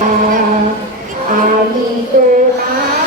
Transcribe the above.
Alito, Alito,